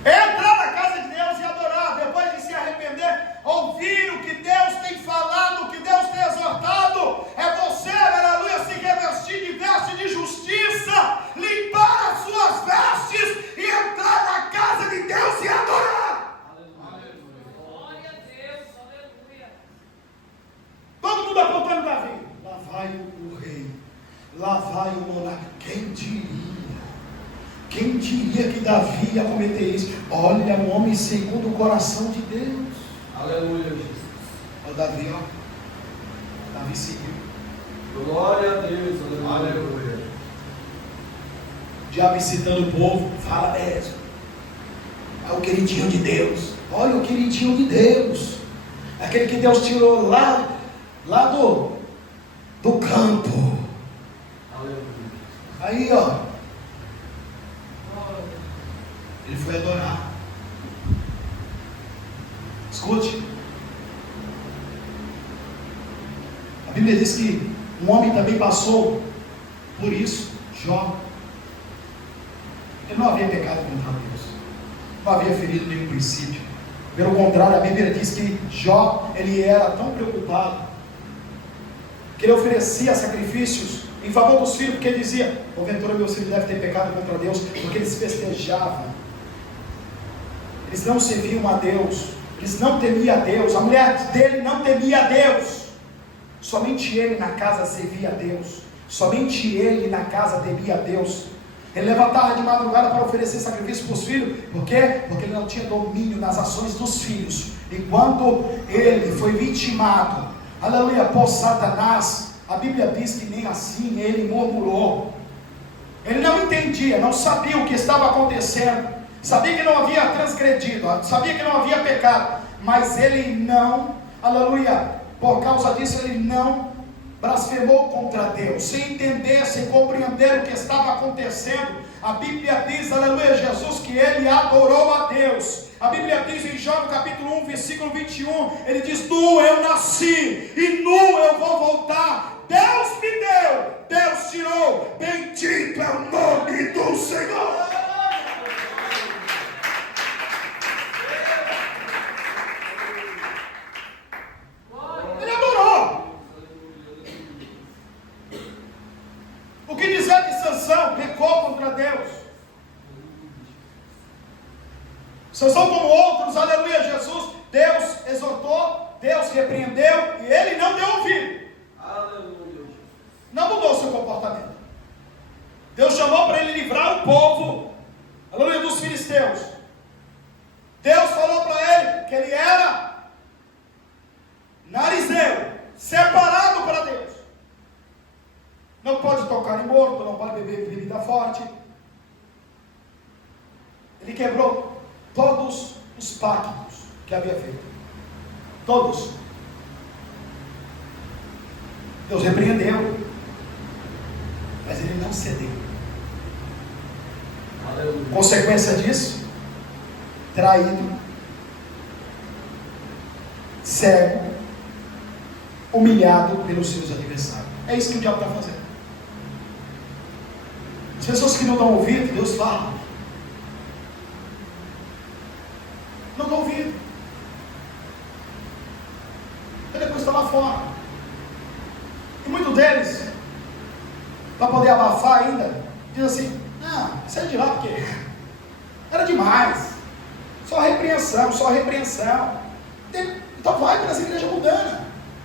Entrar na casa de Deus e adorar, depois de se arrepender, ouvir o que Deus tem falado, o que Deus tem exortado, é você, aleluia, se revestir de veste de justiça, limpar as suas vestes e entrar na casa de Deus e adorar. Aleluia. Glória a Deus. Aleluia. Todo mundo apontando Davi. Lá vai o rei, lá vai o monarca. Quem diria? Quem diria que Davi ia cometer isso? Olha, um homem segundo o coração de Deus. Aleluia, Jesus. Olha Davi, ó. Davi seguiu. Glória a Deus. Aleluia. Já visitando o povo, fala mesmo. É o queridinho de Deus. Olha o queridinho de Deus. Aquele que Deus tirou lá do campo. Aleluia. Aí, ó. Ele foi adorar. Escute. A Bíblia diz que Um homem também passou por isso, Jó. Ele não havia pecado contra Deus, não havia ferido nenhum princípio. Pelo contrário, a Bíblia diz que Jó, ele era tão preocupado, que ele oferecia sacrifícios em favor dos filhos, porque ele dizia: porventura meus filhos devem ter pecado contra Deus, porque eles festejavam, eles não serviam a Deus, eles não temiam a Deus, a mulher dele não temia a Deus, somente ele na casa servia a Deus, somente ele na casa temia a Deus. Ele levantava de madrugada para oferecer sacrifício para os filhos. Por quê? Porque ele não tinha domínio nas ações dos filhos. E quando ele foi vitimado, aleluia, por Satanás, a Bíblia diz que nem assim ele murmurou. Ele não entendia, não sabia o que estava acontecendo, sabia que não havia transgredido, sabia que não havia pecado, mas ele não, aleluia, por causa disso ele não blasfemou contra Deus, sem entender, sem compreender o que estava acontecendo. A Bíblia diz, aleluia, Jesus, que ele adorou a Deus. A Bíblia diz em Jó, no capítulo 1, versículo 21, ele diz: nu eu nasci e nu eu vou voltar. Deus me deu, Deus tirou, bendito é o nome do Senhor. Ele adorou. O que dizer que Sansão pecou contra Deus? Sansão, como outros, aleluia, Jesus, Deus exortou, Deus repreendeu, e ele não deu ouvido. Aleluia. Não mudou seu comportamento. Deus chamou para ele livrar o povo, aleluia, dos filisteus. Deus falou para ele que ele era narizeu, separado para Deus. Não pode tocar em morto, não pode beber bebida forte. Ele quebrou todos os pactos que havia feito. Todos. Deus repreendeu, mas ele não cedeu. Aleluia. Consequência disso: traído, cego, humilhado pelos seus adversários. É isso que o diabo está fazendo. As pessoas que não dão ouvido, Deus fala. Não dão ouvido. E depois está lá fora. E muitos deles, para poder abafar ainda, diz assim: não, sai de lá porque era demais. Só repreensão, só repreensão. Então vai para as igrejas mundanas,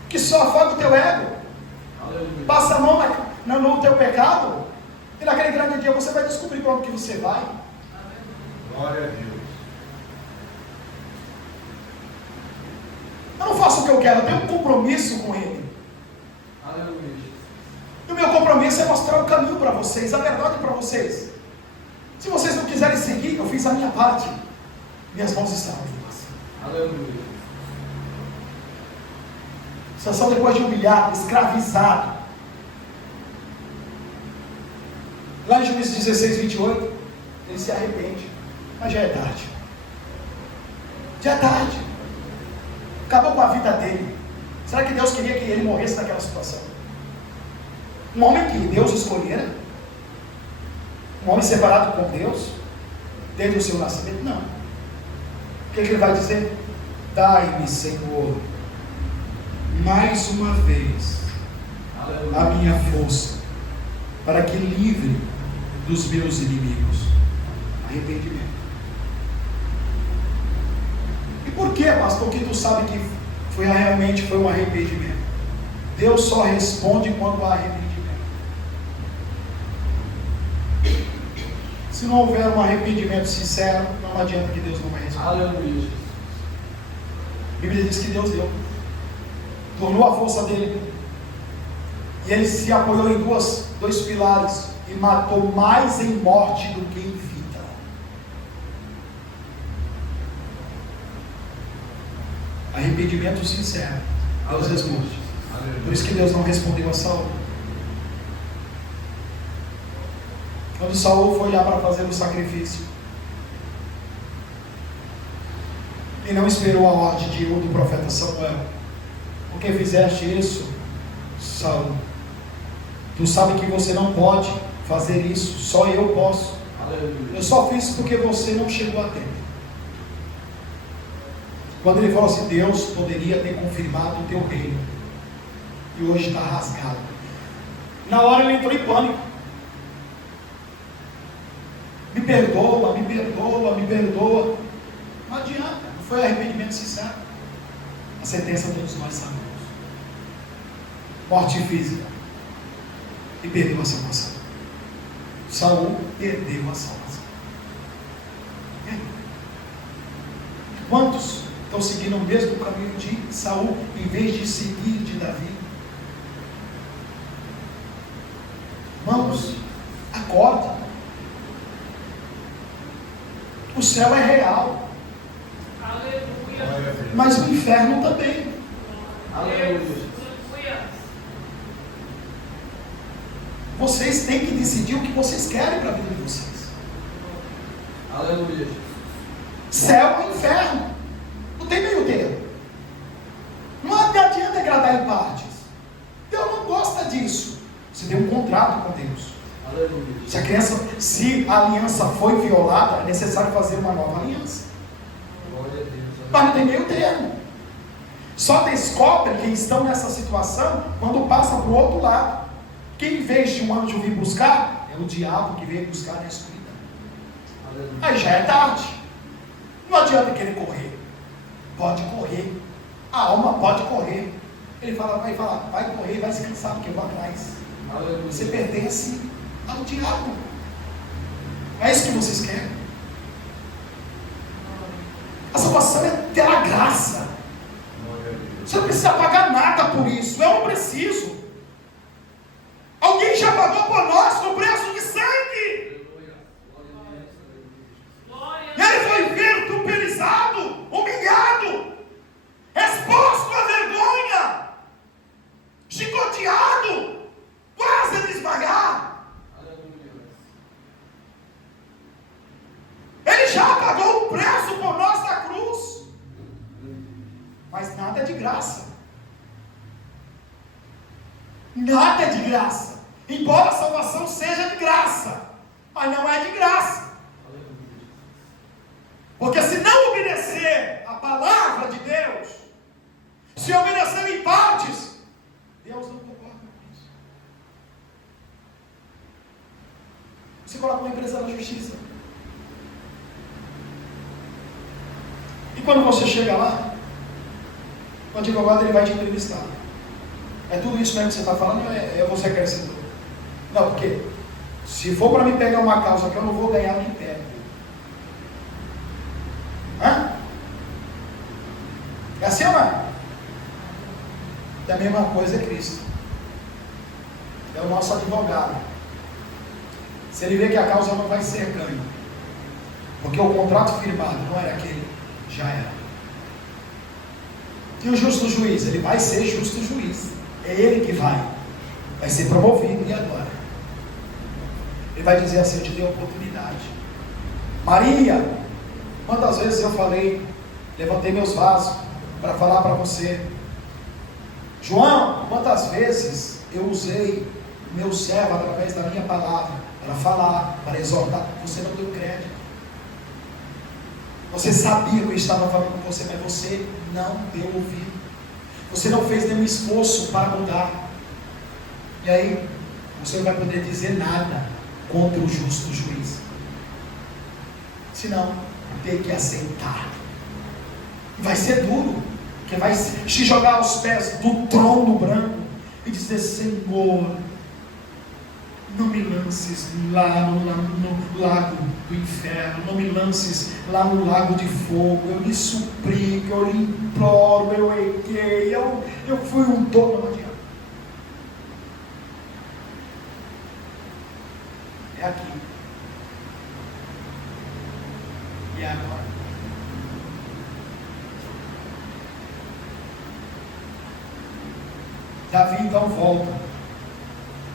que só afaga o teu ego. Aleluia. Passa a mão no teu pecado, e naquele grande dia você vai descobrir para onde que você vai. Glória a Deus. Eu não faço o que eu quero, eu tenho um compromisso com Ele. Aleluia. E o meu compromisso é mostrar o caminho para vocês, a verdade para vocês. Se vocês não quiserem seguir, eu fiz a minha parte. Minhas mãos estão limpas. Aleluia. Sansão, depois de humilhado, escravizado, lá em Juízes 16, 28, ele se arrepende. Mas já é tarde. Já é tarde. Acabou com a vida dele. Será que Deus queria que ele morresse naquela situação? Um homem que Deus escolhera, um homem separado com Deus, desde o seu nascimento, não. O que ele vai dizer? Dai-me, Senhor, mais uma vez, Aleluia. a minha força, para que livre dos meus inimigos. Arrependimento. E por que, pastor, que tu sabe que realmente foi um arrependimento? Deus só responde quando há arrependimento. Se não houver um arrependimento sincero, não adianta que Deus não vai responder. Aleluia. A Bíblia diz que Deus deu, tornou a força dele, e ele se apoiou em dois pilares, e matou mais em morte do que em vida. Arrependimento sincero, Deus responde. Por isso que Deus não respondeu a Saul. Quando Saul foi lá para fazer o sacrifício, e não esperou a ordem do profeta Samuel: porque fizeste isso, Saul? Tu sabe que você não pode fazer isso, só eu posso. Aleluia. Eu só fiz porque você não chegou a tempo. Quando ele falou assim, Deus poderia ter confirmado o teu reino, e hoje está rasgado. Na hora ele entrou em pânico. Me perdoa, me perdoa, me perdoa. Não adianta, não foi arrependimento sincero. A sentença todos nós sabemos. Morte física. E perdeu a salvação. Saul perdeu a salvação. Quantos estão seguindo o mesmo caminho de Saul, em vez de seguir de Davi? Irmãos, acorda. O céu é real, Aleluia. mas o inferno também. Aleluia. Vocês têm que decidir o que vocês querem para a vida de vocês. Aleluia. Céu ou inferno. Não tem meio termo. Não adianta agradar em partes. Deus não gosta disso. Você tem um contrato com Deus. Aleluia. Se a aliança foi violada, é necessário fazer uma nova aliança. Glória a Deus. Mas não tem meio termo. Só descobrem quem estão nessa situação quando passa para o outro lado. Que em vez de um anjo vir buscar, é o diabo que veio buscar na escuridão. Aleluia. Aí já é tarde. Não adianta querer correr. Pode correr. A alma pode correr. Ele vai falar, vai correr, vai se cansar, porque eu vou atrás. Aleluia. Você pertence ao diabo. É isso que vocês querem. A salvação é pela graça. Você não precisa pagar nada por isso. Eu não preciso. Alguém já pagou por nós com preço de sangue. Ele foi vitupilizado, humilhado, exposto à vergonha, chicoteado, quase a desmaiar. Ele já pagou o preço por nós na cruz. Mas nada é de graça. Nada é de graça. Embora a salvação seja de graça, mas não é de graça. Porque se não obedecer a palavra de Deus, se obedecer em partes, Deus não concorda com isso. Você coloca uma empresa na justiça. E quando você chega lá, o advogado ele vai te entrevistar. É tudo isso mesmo que você está falando, é você acrescentou. Não, porque se for para me pegar uma causa que eu não vou ganhar nem perto. Hã? É assim ou não é? Da mesma coisa é Cristo. É o nosso advogado. Se ele vê que a causa não vai ser ganha, porque o contrato firmado não era aquele, já era. E o justo juiz? Ele vai ser justo juiz. É ele que vai ser promovido. E agora? Ele vai dizer assim, eu te dei a oportunidade. Maria, quantas vezes eu falei, levantei meus vasos para falar para você. João, quantas vezes eu usei meu servo através da minha palavra para falar, para exortar. Você não deu crédito. Você sabia que eu estava falando com você, mas você não deu ouvido. Você não fez nenhum esforço para mudar. E aí, você não vai poder dizer nada contra o justo juiz. Senão, tem que aceitar. Vai ser duro, porque vai te jogar aos pés do trono branco e dizer, Senhor, não me lances lá no lago do inferno, não me lances lá no lago de fogo. Eu lhe suplico, eu lhe imploro, eu erguei, eu fui um dono. Não adianta. É aqui. E é agora. Davi então volta,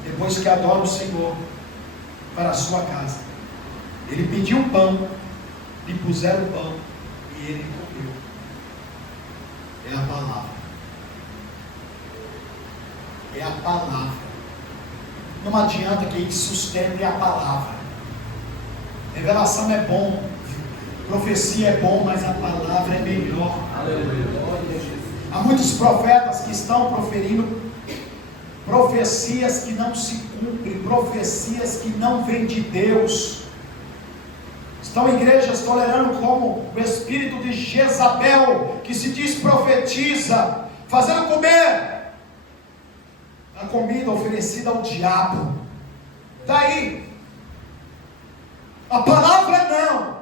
depois que adora o Senhor, para a sua casa. Ele pediu pão, lhe puseram pão e ele comeu. É a palavra. É a palavra. não adianta que sustente a palavra. Revelação é bom, profecia é bom, mas a palavra é melhor. Há muitos profetas que estão proferindo profecias que não se cumprem, profecias que não vêm de Deus. Estão igrejas tolerando como o espírito de Jezabel, que se diz profetiza, fazendo comer a comida oferecida ao diabo. Daí, a palavra não.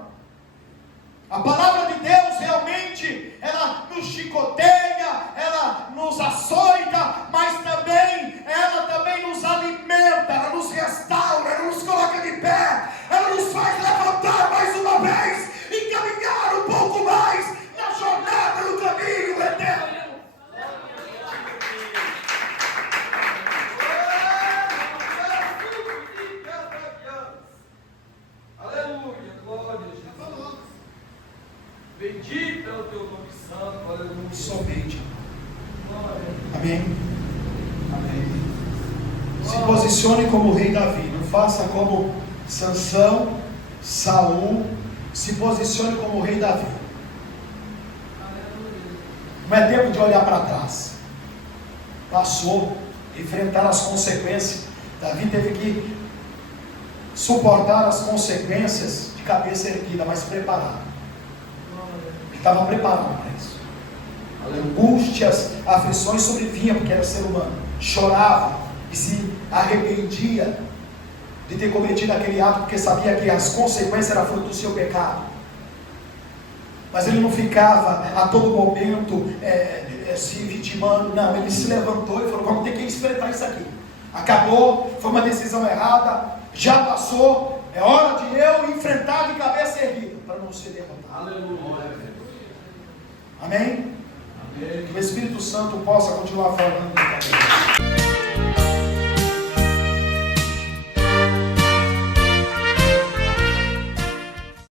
A palavra de Deus realmente, ela nos chicoteia, ela nos açoita, mas também, ela também nos alimenta, ela nos restaura, ela nos coloca de pé, ela nos faz levantar mais uma vez e caminhar um pouco mais na jornada, no caminho eterno. Aleluia, glória a Jesus. Bendito é o teu nome santo, aleluia. Somente. Amém. Amém. Se posicione como o rei Davi. Não faça como Sansão, Saul. Se posicione como o rei Davi. Não é tempo de olhar para trás. Passou. Enfrentar as consequências. Davi teve que suportar as consequências de cabeça erguida, mas preparado. Ele estava preparado para isso. Angústias, aflições sobrevinham, porque era ser humano. Chorava e se arrependia de ter cometido aquele ato, porque sabia que as consequências eram fruto do seu pecado. Mas ele não ficava a todo momento se vitimando. Não, ele se levantou e falou: vamos ter que enfrentar isso aqui. Acabou, foi uma decisão errada, já passou, é hora de eu enfrentar de cabeça erguida, para não ser derrotado. Aleluia. Amém? Que o Espírito Santo possa continuar falando.